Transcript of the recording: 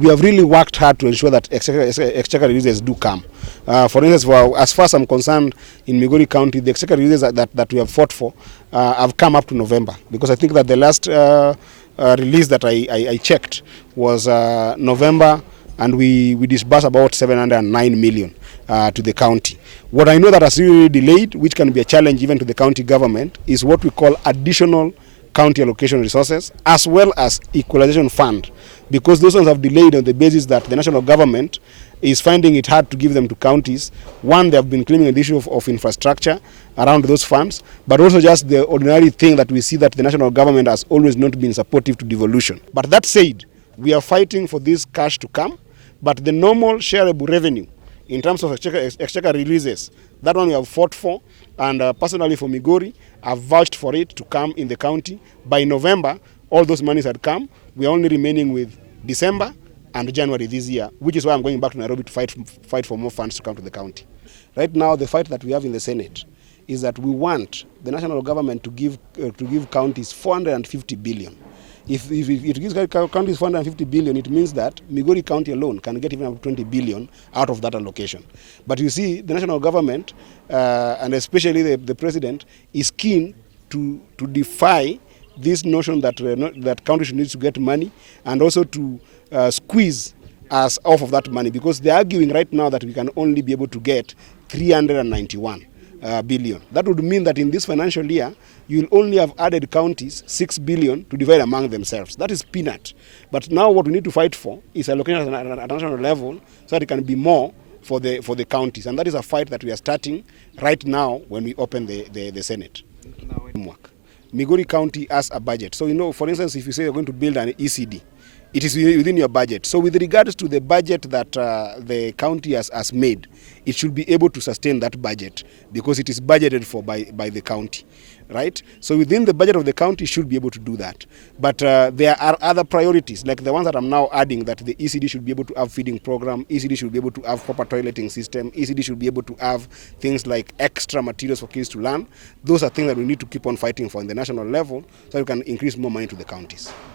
we have really worked hard to ensure that exchequer releases do come. For instance, as far as I'm concerned, in Migori County, the exchequer releases that we have fought for have come up to November, because I think that the last release that I checked was November, and we disbursed about 709 million to the county. What I know that has really delayed, which can be a challenge even to the county government, is what we call additional county allocation resources, as well as equalization fund, because those ones have delayed on the basis that the national government is finding it hard to give them to counties. One, they have been claiming the issue of infrastructure around those funds, but also just the ordinary thing that we see that the national government has always not been supportive to devolution. But that said, we are fighting for this cash to come, but the normal shareable revenue in terms of exchequer releases, that one we have fought for, and personally for Migori, I've vouched for it to come in the county. By November, all those monies had come. We are only remaining with December and January this year, which is why I'm going back to Nairobi to fight for more funds to come to the county. Right now, the fight that we have in the Senate is that we want the national government to give counties 450 billion. If it gives counties 450 billion, it means that Migori County alone can get even up to 20 billion out of that allocation. But you see, the national government, and especially the president, is keen to defy this notion that counties need to get money, and also to squeeze us off of that money, because they're arguing right now that we can only be able to get 391 billion. That would mean that in this financial year, you'll only have added counties 6 billion to divide among themselves. That is peanut. But now what we need to fight for is allocation at a national level, so that it can be more for the counties. And that is a fight that we are starting right now when we open the Senate. Migori County has a budget. So, for instance, if you say you're going to build an ECD, it is within your budget. So with regards to the budget that the county has made, it should be able to sustain that budget, because it is budgeted for by the county, right? So within the budget of the county, should be able to do that. But there are other priorities, like the ones that I'm now adding, that the ECD should be able to have feeding program, ECD should be able to have proper toileting system, ECD should be able to have things like extra materials for kids to learn. Those are things that we need to keep on fighting for in the national level, so we can increase more money to the counties.